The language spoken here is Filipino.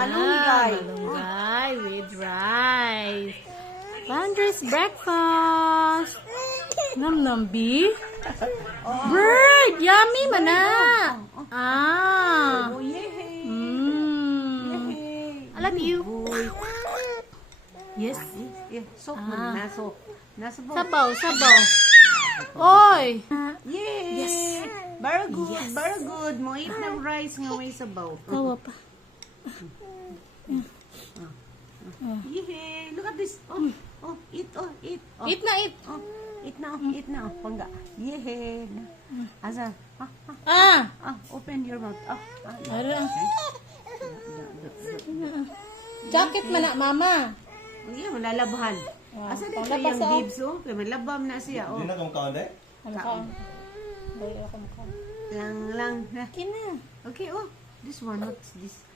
malunggay. Malunggay with rice. Andres breakfast. Nam B. Bird, yummy mana. Ah. Oh, yehey. I love you. Yes. Yeah, soap man. Nasop. Nasop. Sabaw. Oy. Yay! Yes. Very good, very good. Mo eat ng rice nga may sabaw. Tawa pa. Yay! Look at this. Eat. Oh, Eat na, eat. eat na. Pangga. Yay! Asa? Open your mouth. Ara. Jacket man na, mama. Iya, malalabahan. Asa dito Palabas, yung bibs, Kaya malabam na siya, Hindi na kung kaon Kaon. Bayo ako makaon. Lang. Kina. Okay, this one, not this.